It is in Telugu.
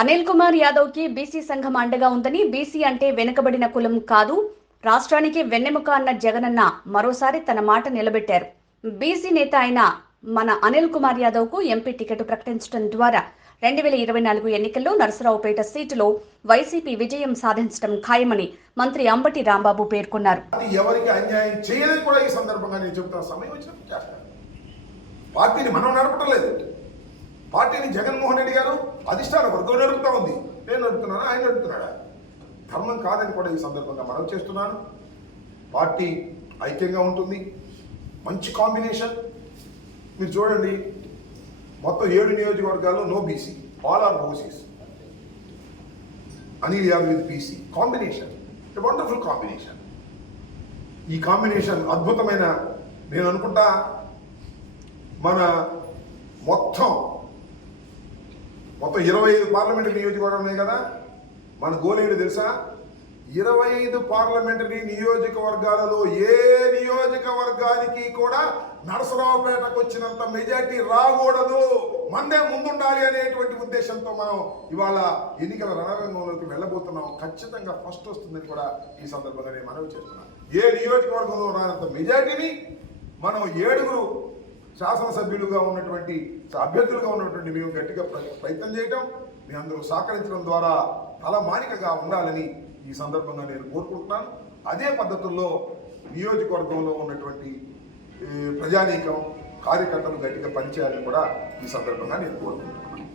అనిల్ కుమార్ యాదవ్ కి బీసీ సంఘం అండగా ఉందని, బీసీ అంటే వెనుకబడిన కులం కాదు, రాష్ట్రానికి వెన్నెముక అన్న జగనన్న మరోసారి తన మాట నిలబెట్టారు. బీసీ నేత అయిన మన అనిల్ కుమార్ యాదవ్ కు ఎంపీ టికెట్ ప్రకటించడం ద్వారా 2024 ఎన్నికల్లో నరసరావుపేట సీటులో వైసీపీ విజయం సాధించడం ఖాయమని మంత్రి అంబటి రాంబాబు పేర్కొన్నారు. ఎవరికి అన్యాయం చేయలేదు కూడా ఈ సందర్భంగా నేను చెప్తున్నా. సమయం వచ్చినప్పుడు చేస్తాను. పార్టీని మనం నడపడం లేదు. పార్టీని జగన్మోహన్ రెడ్డి గారు అధిష్టాన వర్గం నడుపుతా ఉంది. నేను నడుపుతున్నాను, ఆయన నడుపుతున్నాడా? ధర్మం కాదని కూడా ఈ సందర్భంగా మనం చేస్తున్నాను. పార్టీ ఐక్యంగా ఉంటుంది. మంచి కాంబినేషన్. మీరు చూడండి, మొత్తం 7 నియోజకవర్గాల్లో no BC, all are OCs. Anil Yadav with BC combination, wonderful combination. ఈ కాంబినేషన్ అద్భుతమైన, నేను అనుకుంటా మన మొత్తం 25 పార్లమెంటరీ నియోజకవర్గం ఉన్నాయి కదా. మన గోలేడు తెలుసా? 25 పార్లమెంటరీ నియోజకవర్గాలలో ఏ నియోజకవర్గానికి కూడా నరసరావుపేటకు వచ్చినంత మెజార్టీ రాకూడదు, మందే ముందుండాలి అనేటువంటి ఉద్దేశంతో మనం ఇవాళ ఎన్నికల రణరంగంలోకి వెళ్ళబోతున్నాం. ఖచ్చితంగా ఫస్ట్ వస్తుందని కూడా ఈ సందర్భంగా నేను మనవి చేస్తున్నాను. ఏ నియోజకవర్గంలో రానంత మెజార్టీని మనం 7 శాసనసభ్యులుగా ఉన్నటువంటి అభ్యర్థులుగా ఉన్నటువంటి మేము గట్టిగా ప్రయత్నం చేయటం, మీ అందరూ సహకరించడం ద్వారా తలమానికగా ఉండాలని ఈ సందర్భంగా నేను కోరుకుంటున్నాను. అదే పద్ధతుల్లో నియోజకవర్గంలో ఉన్నటువంటి ప్రజానీకం, కార్యకర్తలు గట్టిగా పనిచేయాలని కూడా ఈ సందర్భంగా నేను కోరుకుంటున్నాను.